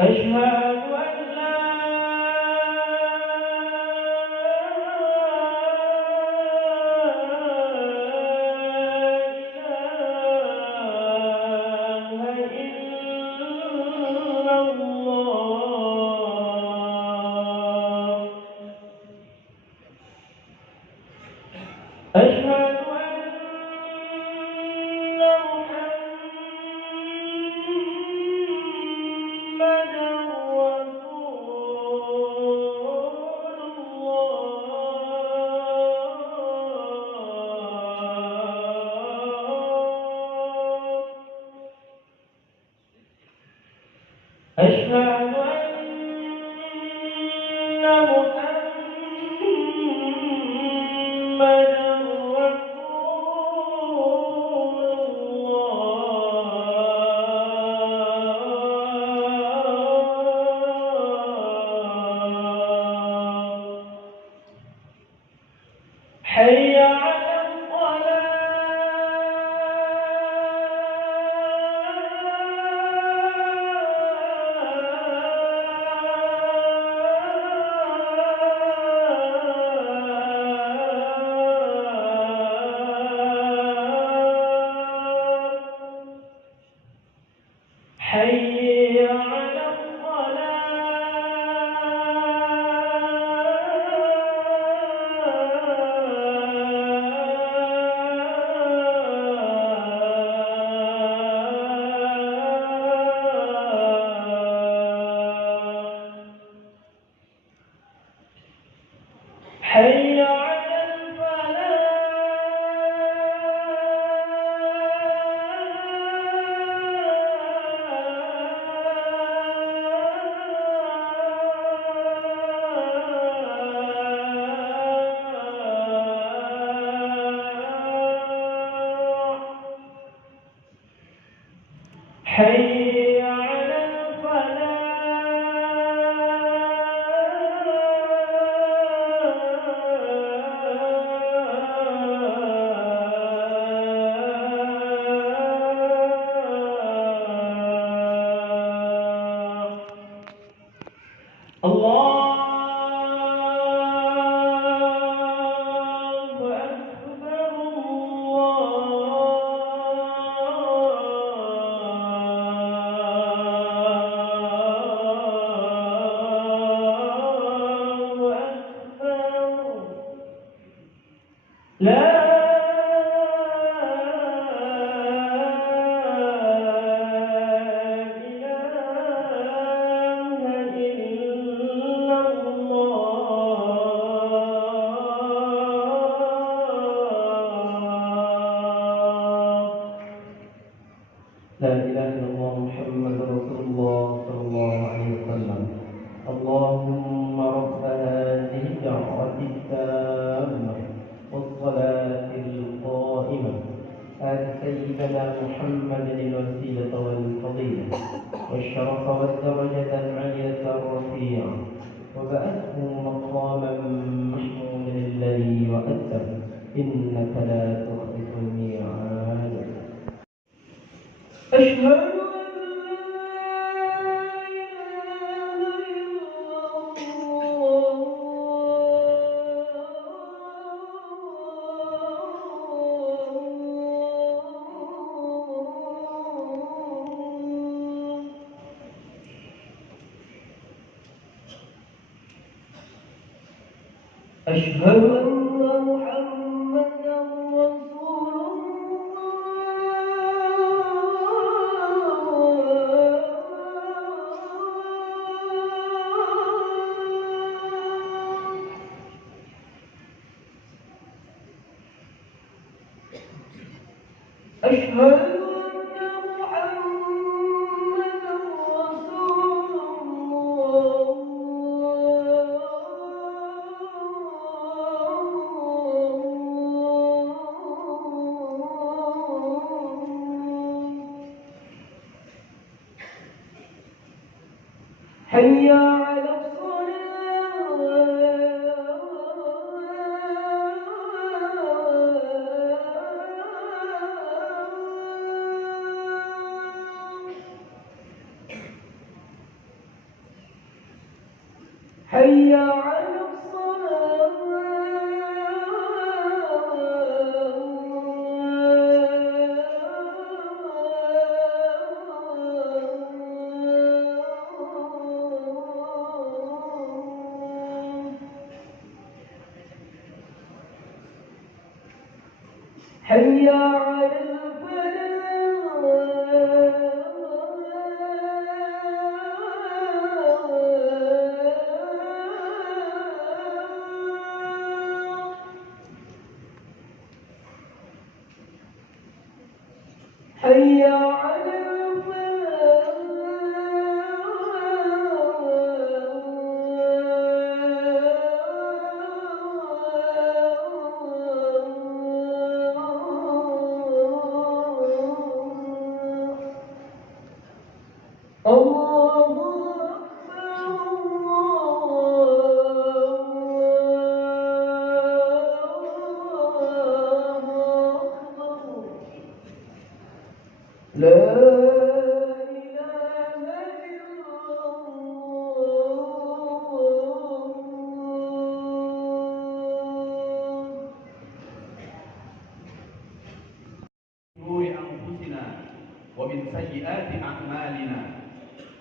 أشهد أن لا إله إلا الله. أشهد أن محمدًا رسول الله. أشهد أن محمدًا حي على حي على حي على حي على الله أكبر الله أكبر لا لا إله إلا الله محمد رسول الله صلى الله عليه وسلم. اللهم رب هذه الدعوة التامة والصلاة القائمة آت سيدنا محمد الوسيلة والفضيلة والشرف والدرجة العلية الرفيعة وبعثه مقاما محمودا الذي وعدته إنك لا تخلف الميعاد. أشهد أن أشهد أن محمدًا رسول الله. أشهد حي على الصلاة. حي على حي على حي على الله لا إله إلا الله. شرور أنفسنا ومن سيئات أعمالنا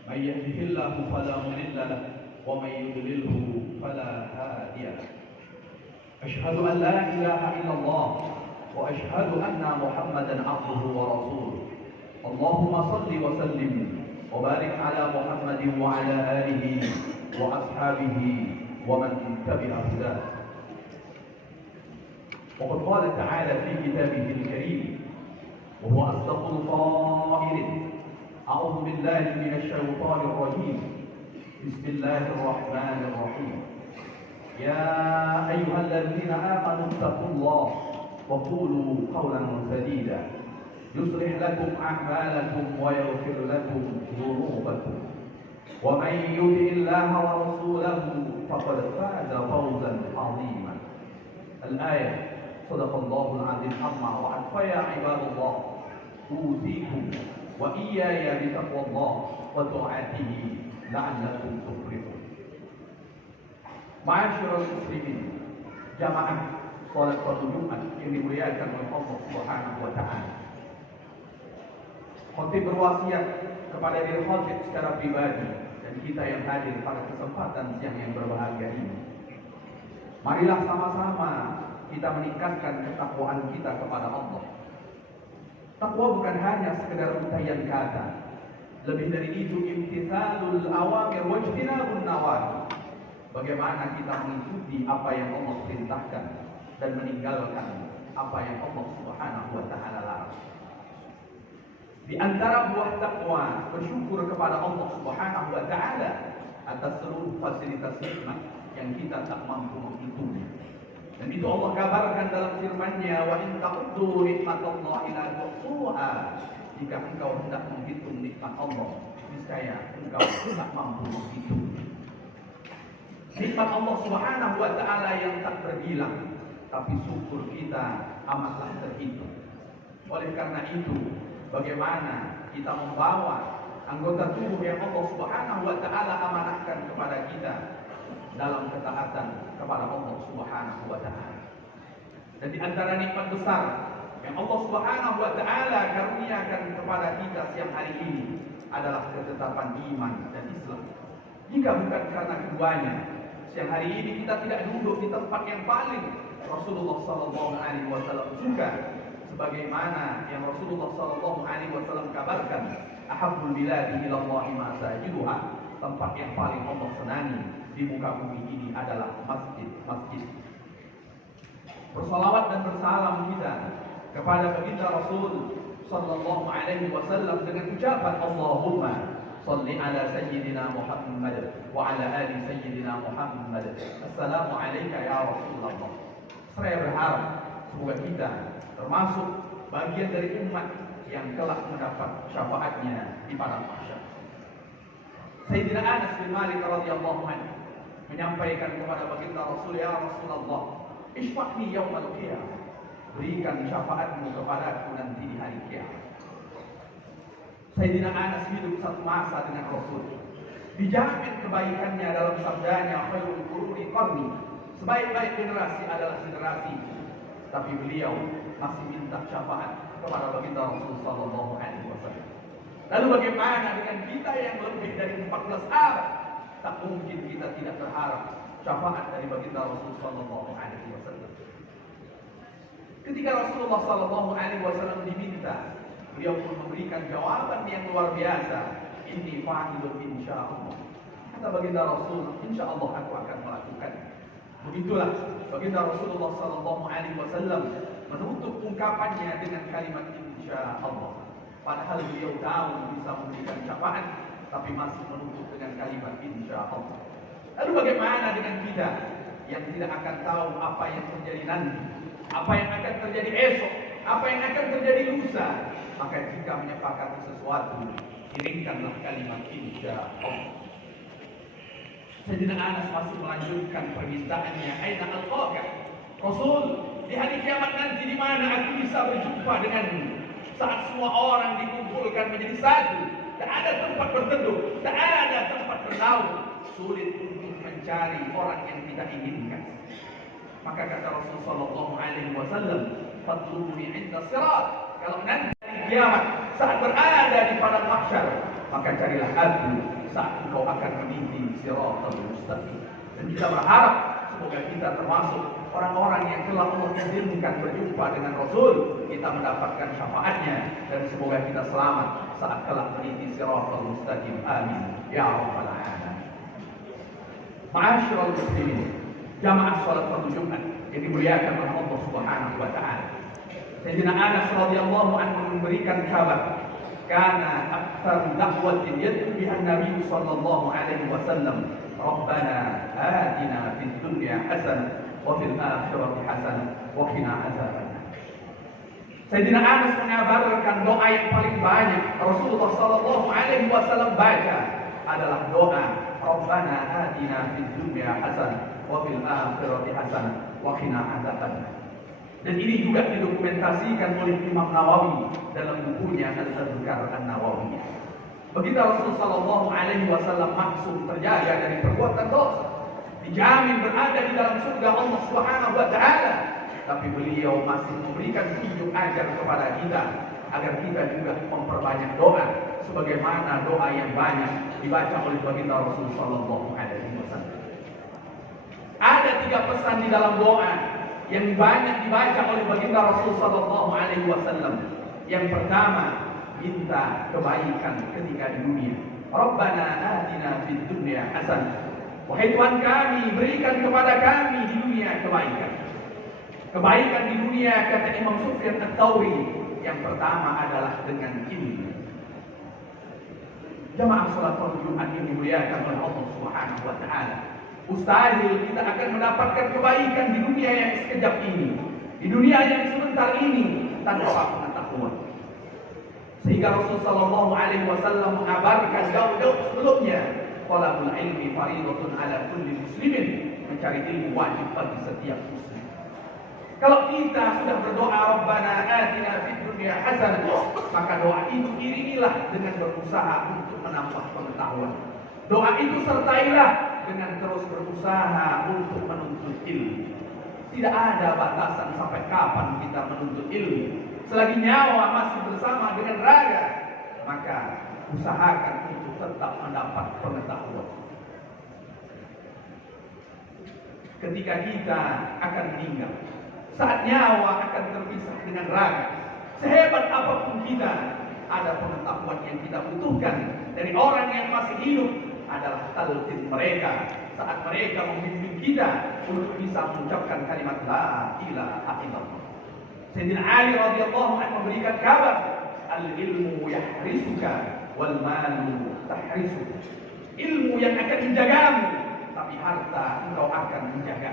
من يهده الله فلا مضل له ومن يضلله فلا هادي له. أشهد أن لا إله إلا الله وأشهد أن محمدا عبده ورسوله. اللهم صل وسلم وبارك على محمد وعلى آله وأصحابه ومن تبع هداه. وقد قال تعالى في كتابه الكريم وهو أصدق القائلين: أعوذ بالله من الشيطان الرجيم، بسم الله الرحمن الرحيم. يا أيها الذين آمنوا اتقوا الله وقولوا قولا سديدا يصلح لكم أعمالكم ويغفر لكم ذنوبكم ومن يطع الله ورسوله فقد فاز فوزا عظيما. الآية. صدق الله العظيم. أما بعد فيا عباد الله أوصيكم وإياي بتقوى الله وطاعته لعلكم تفلحون. Ma'asyiral muslimin, jamaah salat fardu Jumat yang dimuliakan oleh Allah Subhanahu wa taala. Khatib berwasiat kepada diri khatib secara pribadi dan kita yang hadir pada kesempatan siang yang berbahagia ini. Marilah sama-sama kita meningkatkan ketakwaan kita kepada Allah. Takwa bukan hanya sekedar untayan kata. Lebih dari itu, imtithalul awamir wajtinabun nawahi. Bagaimana kita mengikuti apa yang Allah perintahkan dan meninggalkan apa yang Allah Subhanahu wa taala larang. Di antara buah takwa bersyukur kepada Allah Subhanahu wa taala atas seluruh fasilitas nikmat yang kita tak mampu menghitungnya. Dan itu Allah kabarkan dalam firman-Nya, wa in ta'uddu nikmatallahi la tuhsuha. Jika engkau hendak menghitung nikmat Allah, niscaya engkau tak mampu menghitung. Nikmat Allah Subhanahu wa taala yang tak terhilang, tapi syukur kita amatlah terhitung. Oleh karena itu, bagaimana kita membawa anggota tubuh yang Allah Subhanahu wa taala amanahkan kepada kita dalam ketaatan kepada Allah Subhanahu wa taala. Dan di antara nikmat besar yang Allah Subhanahu wa taala karuniakan kepada kita siang hari ini adalah ketetapan iman dan Islam. Jika bukan karena keduanya, siang hari ini kita tidak duduk di tempat yang paling Rasulullah sallallahu alaihi wasallam suka, sebagaimana yang Rasulullah sallallahu alaihi wasallam kabarkan, ahabbul biladi ila Allah masajiduha. Tempat yang paling Allah senangi di muka bumi ini adalah masjid-masjid. Bersalawat dan bersalam kita kepada baginda Rasul sallallahu alaihi wasallam dengan ucapan Allahumma shalli ala sayyidina Muhammad wa ala ali sayyidina Muhammad. Assalamu alayka ya Rasulullah. Saya berharap semoga kita termasuk bagian dari umat yang kelak mendapat syafaatnya di padang mahsyar. Sayyidina Anas bin Malik radhiyallahu anhu menyampaikan kepada baginda Rasul, ya Rasulullah, isfa'ni yaumal qiyamah. Berikan syafaatmu kepadaku nanti di hari kiamat. Sayyidina Anas hidup satu masa dengan Rasul. dijamin kebaikannya dalam sabdanya, khairul quruni qarni, sebaik-baik generasi adalah generasi. Tapi beliau masih minta syafaat kepada baginda Rasul sallallahu alaihi wasallam. Lalu bagaimana dengan kita yang lebih dari 14 abad? Tak mungkin kita tidak berharap syafaat dari baginda Rasul sallallahu alaihi wasallam. Ketika Rasulullah sallallahu alaihi wasallam diminta, beliau pun memberikan jawaban yang luar biasa. Inni fa'ilun insyaallah. Kata baginda Rasul, insyaallah aku akan melakukan. Begitulah baginda Rasulullah sallallahu alaihi wasallam menutup ungkapannya dengan kalimat insyaallah. Padahal beliau tahu bisa memberikan syafaat, tapi masih menutup dengan kalimat insyaallah. Lalu bagaimana dengan kita yang tidak akan tahu apa yang terjadi nanti, apa yang akan terjadi esok, apa yang akan terjadi lusa? Maka jika menyepakati sesuatu, iringkanlah kalimat insyaallah. Sayyidina Anas masih melanjutkan permintaannya, aina alqaka Rasul, di hari kiamat nanti di mana aku bisa berjumpa denganmu? Saat semua orang dikumpulkan menjadi satu, tak ada tempat berteduh, tak ada tempat bernaung, sulit untuk mencari orang yang kita inginkan. Maka kata Rasul sallallahu alaihi wasallam, fatlubuni 'inda sirat. Kalau nanti di kiamat saat berada di padang mahsyar, maka carilah aku saat engkau akan meniti siratal mustaqim. Dan kita berharap semoga kita termasuk orang-orang yang telah Allah izinkan berjumpa dengan Rasul, kita mendapatkan syafaatnya, dan semoga kita selamat saat kelak meniti siratal mustaqim. Amin ya rabbal alamin. Ma'asyiral muslimin, jamaah salat fardu Jumat yang dimuliakan oleh Allah Subhanahu wa taala. Sayyidina Anas radhiyallahu anhu memberikan kabar, kana aktsar da'watin yad'u biha Nabi sallallahu alaihi wasallam, Rabbana atina fid dunya hasanah wa fil akhirati hasanah wa qina adzabannar. Sayyidina Anas mengabarkan doa yang paling banyak Rasulullah sallallahu alaihi wasallam baca adalah doa Rabbana atina fid dunya hasanah wa fil akhirati hasanah wa qina adzabannar. Dan ini juga didokumentasikan oleh Imam Nawawi dalam bukunya Al-Adhkar An-Nawawi. Begitu Rasulullah sallallahu alaihi wasallam maksum terjaga dari perbuatan dosa, dijamin berada di dalam surga Allah Subhanahu wa taala, tapi beliau masih memberikan tunjuk ajar kepada kita agar kita juga memperbanyak doa sebagaimana doa yang banyak dibaca oleh baginda Rasulullah sallallahu alaihi wasallam. Ada 3 pesan di dalam doa yang banyak dibaca oleh baginda Rasul sallallahu alaihi wasallam. Yang pertama, minta kebaikan ketika di dunia. Rabbana atina fid dunya hasanah. Wahai Tuhan kami, berikan kepada kami di dunia kebaikan. Kebaikan di dunia, kata Imam Sufyan Ats-Tsauri, yang pertama adalah dengan ilmu. Jamaah salat fardu Jumat yang dimuliakan oleh Allah Subhanahu wa taala. Mustahil kita akan mendapatkan kebaikan di dunia yang sekejap ini, di dunia yang sebentar ini, tanpa pengetahuan. Sehingga Rasulullah sallallahu alaihi wasallam mengabarkan jauh-jauh sebelumnya, talabul ilmi fardhatun ala kulli muslimin, mencari ilmu wajib bagi setiap muslim. Kalau kita sudah berdoa Rabbana atina fid dunya hasanah, maka doa itu iringilah dengan berusaha untuk menambah pengetahuan. Doa itu sertailah dengan terus berusaha untuk menuntut ilmu. Tidak ada batasan sampai kapan kita menuntut ilmu. Selagi nyawa masih bersama dengan raga, maka usahakan untuk tetap mendapat pengetahuan. Ketika kita akan meninggal, saat nyawa akan terpisah dengan raga, sehebat apapun kita, ada pengetahuan yang kita butuhkan dari orang yang masih hidup adalah talqin mereka saat mereka membimbing kita untuk bisa mengucapkan kalimat la ilaha illallah. Sayyidina Ali radhiyallahu anhu memberikan kabar, al-ilmu yahrisuka wal malu tahrisuka. Ilmu yang akan menjagamu, tapi harta engkau akan menjaga.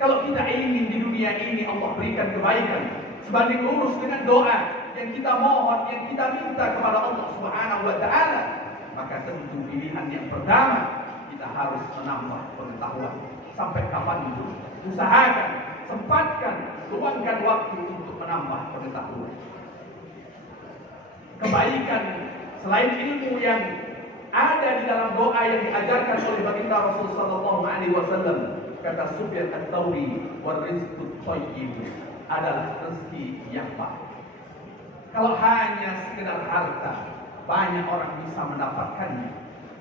Kalau kita ingin di dunia ini Allah berikan kebaikan, sebanding lurus dengan doa yang kita mohon, yang kita minta kepada Allah Subhanahu wa taala, maka tentu pilihan yang pertama kita harus menambah pengetahuan. Sampai kapan itu? Usahakan, sempatkan, luangkan waktu untuk menambah pengetahuan. Kebaikan selain ilmu yang ada di dalam doa yang diajarkan oleh baginda Rasul sallallahu alaihi wasallam. Kata Sufyan Ats-Tsauri, "Wa rizqut thayyib" adalah rezeki yang baik. Kalau hanya sekedar harta, banyak orang bisa mendapatkannya.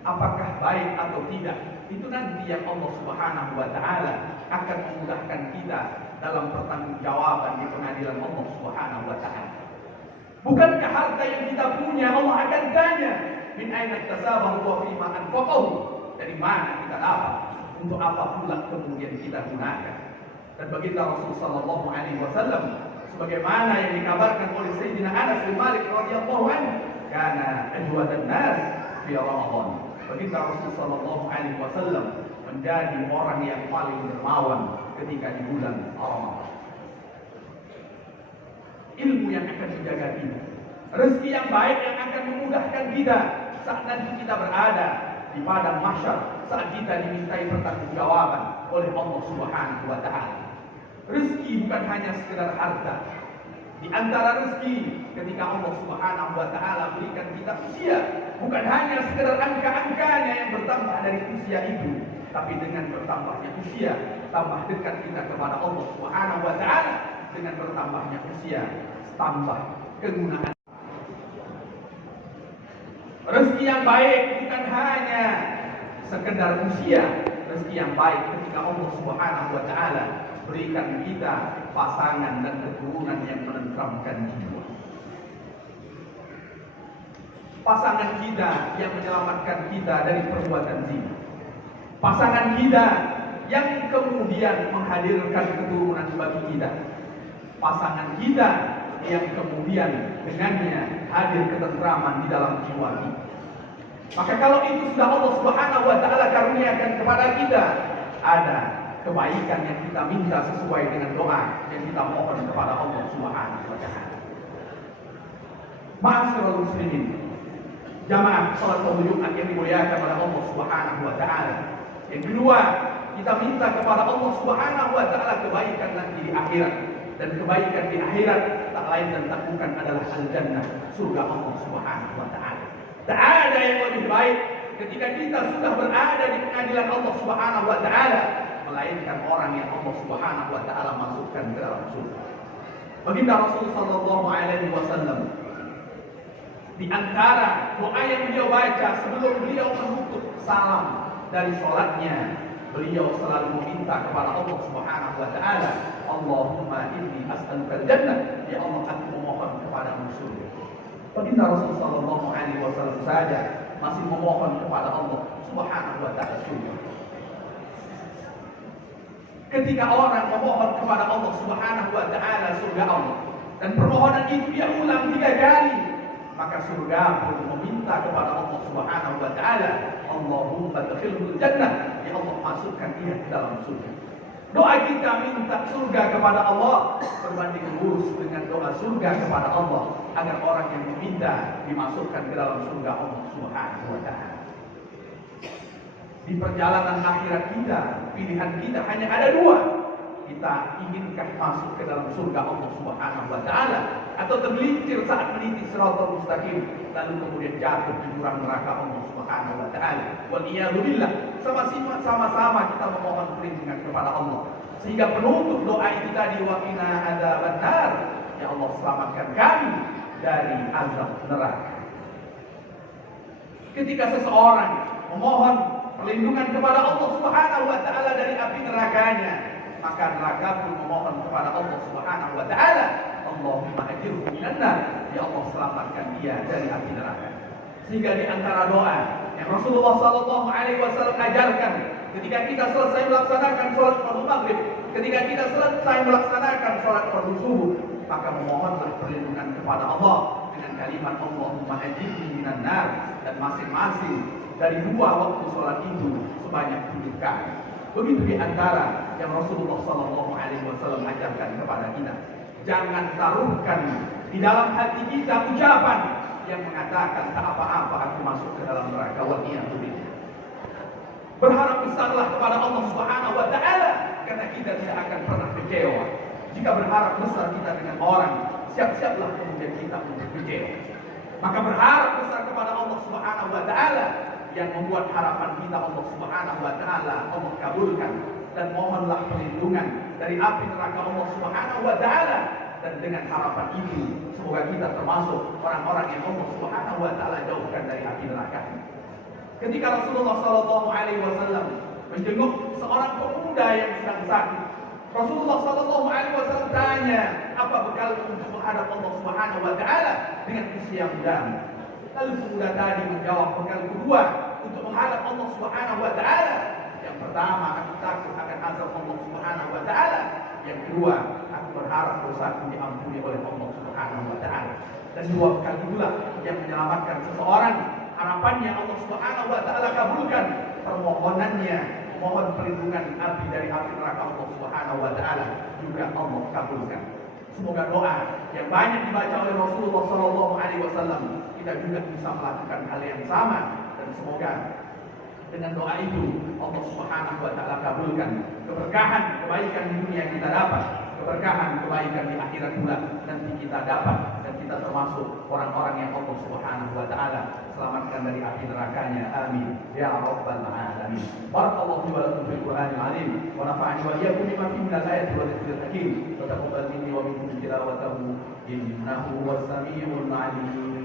Apakah baik atau tidak? Itu nanti yang Allah Subhanahu wa taala akan memudahkan kita dalam pertanggungjawaban di pengadilan Allah Subhanahu wa taala. Bukankah harta yang kita punya Allah akan tanya, min aina iktasabahu wa fima anfaqahu? Dari mana kita dapat? Untuk apa pula kemudian kita gunakan? Dan baginda Rasul sallallahu alaihi wasallam sebagaimana yang dikabarkan oleh Sayyidina Anas bin Malik radhiyallahu anhu, kana ajwadan nas fi Ramadan. Baginda Rasul sallallahu alaihi wasallam menjadi orang yang paling dermawan ketika di bulan Ramadan. Ilmu yang akan menjaga kita, rezeki yang baik yang akan memudahkan kita saat nanti kita berada di padang mahsyar, saat kita dimintai pertanggungjawaban oleh Allah Subhanahu wa taala. Rezeki bukan hanya sekedar harta. Di antara rezeki ketika Allah Subhanahu wa taala berikan kita usia, bukan hanya sekedar angka-angkanya yang bertambah dari usia itu, tapi dengan bertambahnya usia, tambah dekat kita kepada Allah Subhanahu wa taala. Dengan bertambahnya usia, tambah kegunaan. Rezeki yang baik bukan hanya sekedar usia, rezeki yang baik ketika Allah Subhanahu wa taala berikan kita pasangan dan keturunan yang menenteramkan jiwa. Pasangan kita yang menyelamatkan kita dari perbuatan zina. Pasangan kita yang kemudian menghadirkan keturunan bagi kita. Pasangan kita yang kemudian dengannya hadir ketentraman di dalam jiwa kita. Maka kalau itu sudah Allah Subhanahu wa taala karuniakan kepada kita, ada kebaikan yang kita minta sesuai dengan doa yang kita mohon kepada Allah Subhanahu wa taala. Ma'asyiral muslimin, jamaah salat Jumat yang dimuliakan oleh Allah Subhanahu wa taala. Yang kedua, kita minta kepada Allah Subhanahu wa taala kebaikan nanti di akhirat. Dan kebaikan di akhirat tak lain dan tak bukan adalah al-jannah, surga Allah Subhanahu wa taala. Tak ada yang lebih baik ketika kita sudah berada di pengadilan Allah Subhanahu wa taala, melainkan orang yang Allah Subhanahu wa taala masukkan ke dalam surga. Baginda Rasul sallallahu alaihi wasallam, di antara doa yang beliau baca sebelum beliau menutup salam dari salatnya, beliau selalu meminta kepada Allah Subhanahu wa taala, Allahumma inni as'aluka al-jannah, ya Allah aku memohon kepadamu surga. Baginda Rasul sallallahu alaihi wasallam saja masih memohon kepada Allah Subhanahu wa taala surga. Ketika orang memohon kepada Allah Subhanahu wa taala surga Allah, dan permohonan itu dia ulang 3 kali, maka surga pun meminta kepada Allah Subhanahu wa taala, Allahumma adkhilhul jannah, ya Allah masukkan dia ke dalam surga. Doa kita minta surga kepada Allah berbanding lurus dengan doa surga kepada Allah, agar orang yang meminta dimasukkan ke dalam surga Allah Subhanahu wa taala. Di perjalanan akhirat kita, pilihan kita hanya ada 2. Kita inginkah masuk ke dalam surga Allah Subhanahu wa taala, atau tergelincir saat meniti Shiratal Mustaqim lalu kemudian jatuh di jurang neraka Allah Subhanahu wa taala. Wal iyadu billah. Sama-sama kita memohon perlindungan kepada Allah, sehingga penutup doa itu tadi, wa qina adzaban nar, ya Allah selamatkan kami dari azab neraka. Ketika seseorang memohon perlindungan kepada Allah Subhanahu wa taala dari api nerakanya, maka neraka pun memohon kepada Allah Subhanahu wa taala, Allahumma ajirhu minan nar, ya Allah selamatkan dia dari api neraka. Sehingga di antara doa yang Rasulullah sallallahu alaihi wasallam ajarkan ketika kita selesai melaksanakan salat fardu maghrib, ketika kita selesai melaksanakan salat fardu subuh, maka memohonlah perlindungan kepada Allah dengan kalimat Allahumma ajirni minan nar, dan masing-masing dari 2 waktu salat itu sebanyak 7 kali. Begitu di antara yang Rasulullah sallallahu alaihi wasallam ajarkan kepada kita. Jangan taruhkan di dalam hati kita ucapan yang mengatakan tak apa-apa aku masuk ke dalam neraka, wa iyadu billah. Berharap besarlah kepada Allah Subhanahu wa taala, karena kita tidak akan pernah kecewa. Jika berharap besar kita dengan orang, siap-siaplah kemudian kita untuk kecewa. Maka berharap besar kepada Allah Subhanahu wa taala, yang membuat harapan kita Allah Subhanahu wa taala Allah kabulkan, dan mohonlah perlindungan dari api neraka Allah Subhanahu wa taala. Dan dengan harapan itu semoga kita termasuk orang-orang yang Allah Subhanahu wa taala jauhkan dari api neraka. Ketika Rasulullah sallallahu alaihi wasallam menjenguk seorang pemuda yang sedang sakit, Rasulullah sallallahu alaihi wasallam tanya, "Apa bekal untuk menghadap Allah Subhanahu wa taala dengan usia muda?" Lalu pemuda tadi menjawab, "Bekal kedua untuk menghadap Allah Subhanahu wa taala. Yang pertama, aku takut akan azab Allah Subhanahu wa taala. Yang kedua, aku berharap dosaku diampuni oleh Allah Subhanahu wa taala." Dan dua bekal itulah yang menyelamatkan seseorang. Harapannya Allah Subhanahu wa taala kabulkan, permohonannya mohon perlindungan api dari api neraka Allah Subhanahu wa taala juga Allah kabulkan. Semoga doa yang banyak dibaca oleh Rasulullah sallallahu alaihi wasallam kita juga bisa melakukan hal yang sama, dan semoga dengan doa itu Allah Subhanahu wa taala kabulkan keberkahan kebaikan di dunia kita dapat, keberkahan kebaikan di akhirat pula nanti kita dapat, dan kita termasuk orang-orang yang Allah Subhanahu wa taala selamatkan dari api nerakanya. Amin ya rabbal alamin. Barakallahu wa lakum fil Qur'anil azim wa nafa'ani wa iyyakum bima fihi minal ayati wa dzikril hakim. Wa taqabbal minni wa minkum tilawatahu innahu was samiul alim.